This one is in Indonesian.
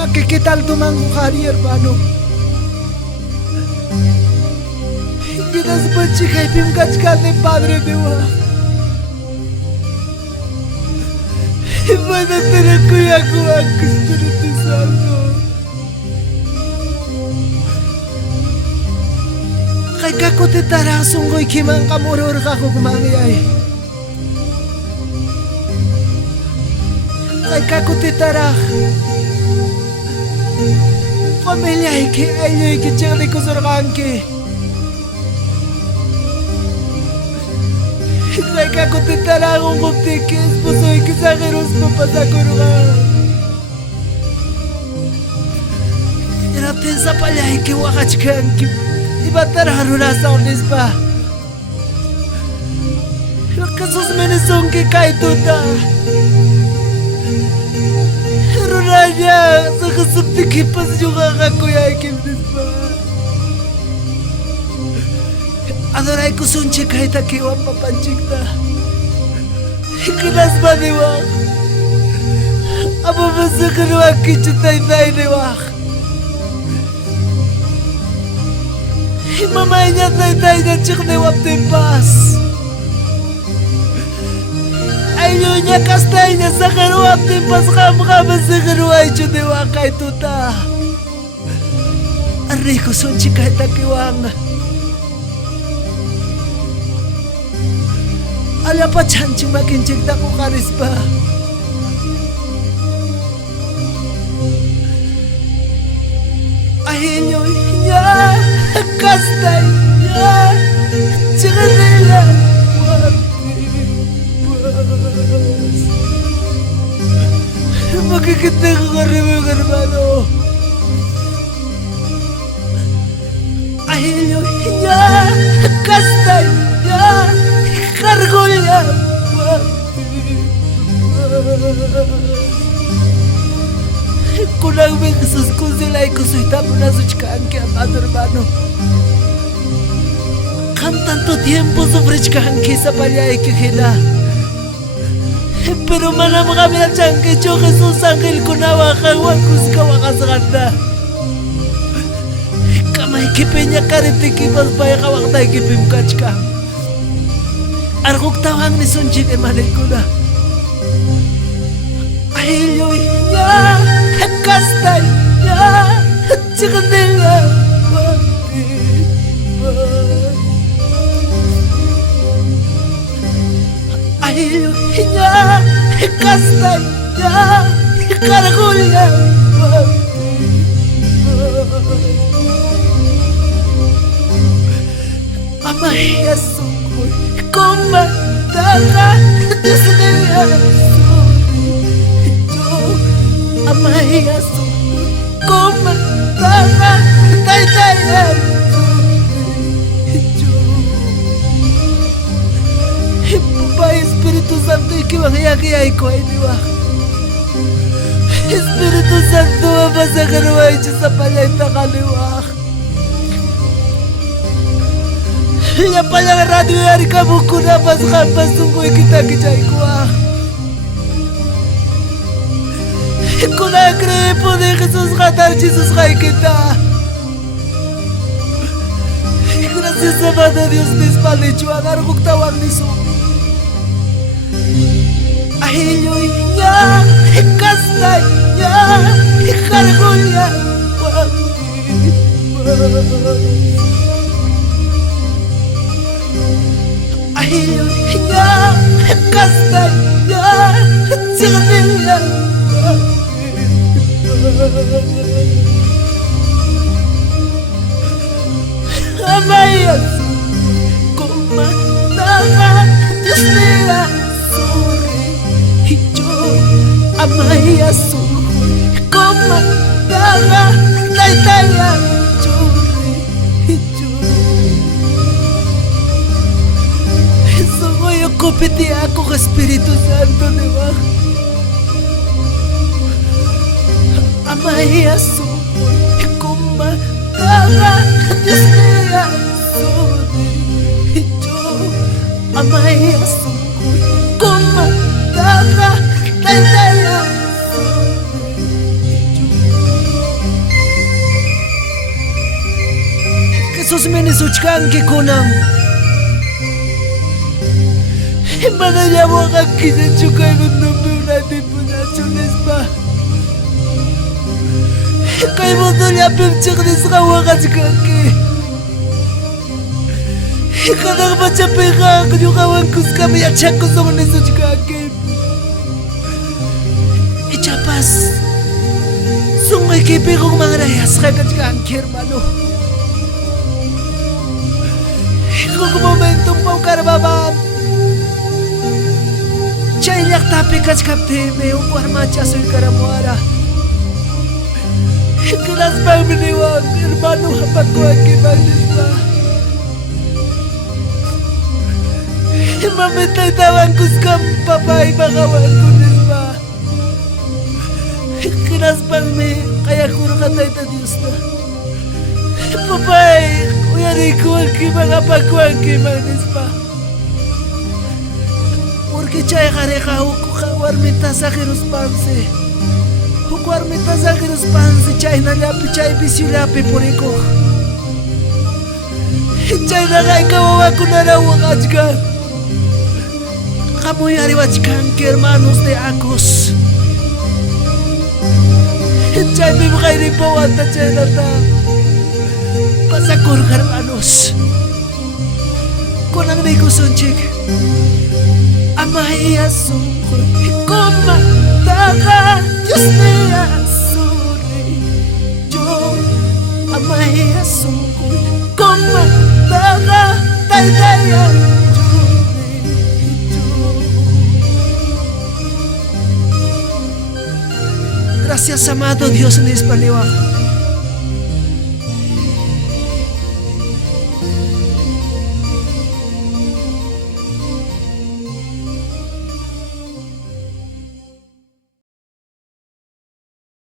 makikita tumanggo kari hermano. Hindi nas bachi kay pimkachkan ni Padre Dewa. Imanatira ko ako ang Espiritu Santo. Kay kakutitara sunggoy kimang kamurur kako kumangyay. Kay kakutitara pamilya iki ayoy kichali kusurkan ki. Kay kakutitara akong kuptikis pusoy kisakiros papasakurukan. Iratin sa palya iki wakachkan ki. Iba tararura sa unispa. Kasus menisong ki kay tuta. Ruranya sa kasubtikipas juga kakuya ikim nispa. Adoray ko sunchi kay takiwang papanchikta. Ikinas ba niwak? Aba masakaruwag kichitay-tay niwak. Mamay niya tay-tay niya chik niwap timpas. Ayaw niya kastay niya sa karuwap timpas kam-kama sa karuway chuniwa kay tuta. Aray ko sunchi kay takiwang. Ala pa chanching makinchik na ko karispa. Ayaw niya kastay niya chika nila wapibas. Makikita ko karibig hermano. Ayaw niya kastay niya kargulya wapibas. Kunang may kasuskun sila ikusuita mo na suchkaan kaya amado hermano. Kan tanto tiempo sufrichkaan kisa palya ikikina. Pero manam kami na changke cho Jesus angel kunawa kawakus kawakasakanda. Kamay kipenya karitikipas paya kawak tayo kipim kachka. Arkuk tawang ni sunchik emanay ko na. Ahilyoy niya kastay niya chika nila wapibas. Ahilyoy niya kastay niya karagulya wapibas. Amay asukoy kumataka disney amay asukoy kumataka tay-tayan Papa Espiritu Santo ikiwakiyakiyay ko ay niwa. Espiritu Santo mapasakaruay siya sa palay takaliwak. Ya palang radio yari kamu kuna pasukan pasungguh kita kicay kuah. Kuna crepo de Jesus katar Jesus kay kita. Gracias amado Dios despalicho agar kuktawag ni so. Ahilyoy niya kastay niya kargulya wapibas. Ahilyoy niya kastay niya chika nila wapibas. Amay asukoy kumataka disnila suri hijo. Amay asukoy kumataka tay-tayan churi hijo. Soy okupiti ako ka Espiritu Santo diba? Amay asukoy kumataka disnila suri hijo. Amay asukoy kumataka tay-tayan suri hijo. kuchkanki kunan mana llamuqankiña chukay mundupi unaypipuñachu nispa kay mundullapim chiqnisqa waqachkanki kanan pachapiqa ñuqawan kuskami yachakusun nisuchkanki ichapas sunquykipi qunmanrayasqa kachkanki hermano huk momentum pawkarpaman chay llaqtapi kachkaptimi huk warmacha suykaramuwara hinaspanmi niwan hermano hapakuwankiman nispa mami taytawan kuskam papay maqawanku nispa hinaspanmi qayakurqa tayta Diosta papay uyariykuwankiman hapakuwankiman nispa porque chay qariqa huk warmita saqiruspansi huk warmita saqiruspansi chaynallapi chay bisillapi purikuq chaynaqayqa wawakunarawan achka qamuyariwachkanki hermanos de Acos chaymi qayripawanta chaynata pasakurqa hermanos kunan rikusunchik amaya sunqui como taqa Dios me asure yo amaya sunqui como taqa taytaya gracias amado Dios en español